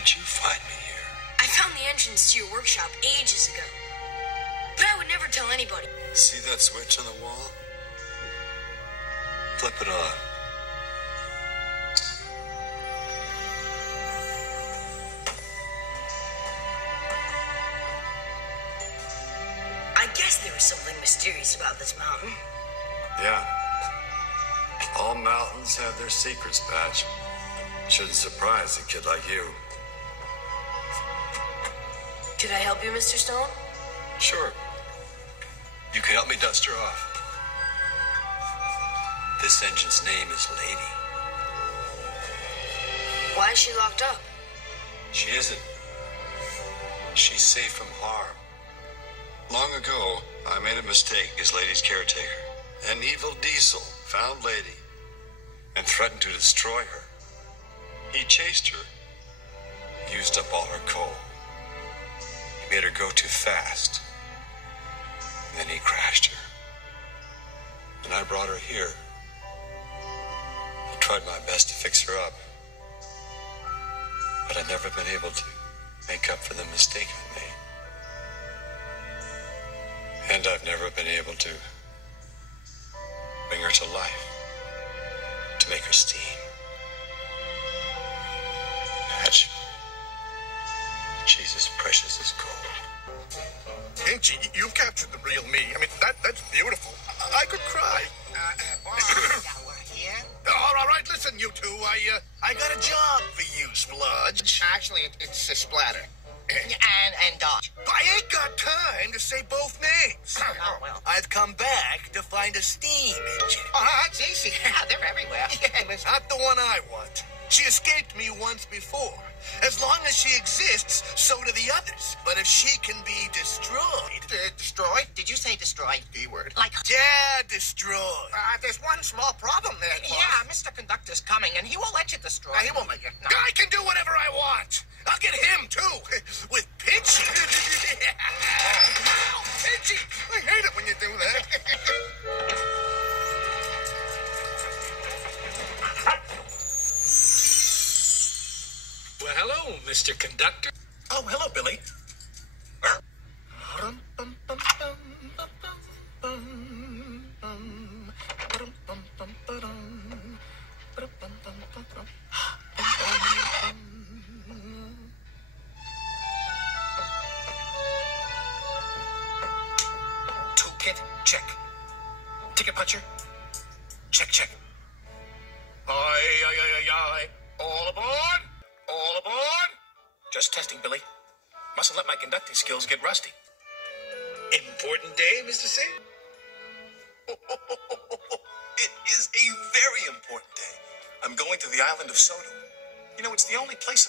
did you find me here? I found the entrance to your workshop ages ago. But I would never tell anybody. See that switch on the wall? Flip it on. I guess there was something mysterious about this mountain. Yeah. All mountains have their secrets, Patch. Shouldn't surprise a kid like you. Could I help you, Mr. Stone? Sure. You can help me dust her off. This engine's name is Lady. Why is she locked up? She isn't. She's safe from harm. Long ago, I made a mistake as Lady's caretaker. An evil diesel found Lady and threatened to destroy her. He chased her, used up all her coal. He made her go too fast. And then he crashed her. And I brought her here. I tried my best to fix her up. But I've never been able to make up for the mistake I made. And I've never been able to bring her to life, to make her steam. Patch, she's as precious as gold. Mcgee, you've captured the real me. I mean, that's beautiful. I could cry. We're here. All right, listen, you two. I got a job for you, Spludge. Actually, it's a splatter. and Dodge. I ain't got time to say both names. Oh, well. I've come back to find a steam engine. Oh, it's easy. They're everywhere. It's not the one I want. She escaped me once before. As long as she exists, so do the others. But if she can be destroyed... Destroyed? Did you say destroyed? B-word. Like... Yeah, destroyed. There's one small problem there, boss. Yeah, Mr. Conductor's coming, and he won't let you destroy. He won't let you. No. I can do whatever I want. I'll get him, too. With Pinchy. Ow, Pinchy! I hate it when you do that. Well, hello, Mr. Conductor. Oh, hello, Billy. Toolkit, check. Ticket puncher, check. Aye. All aboard? All aboard? Just testing, Billy. Mustn't let my conducting skills get rusty. Important day, Mr. C? It is a very important day. I'm going to the island of Soto. You know, it's the only place in my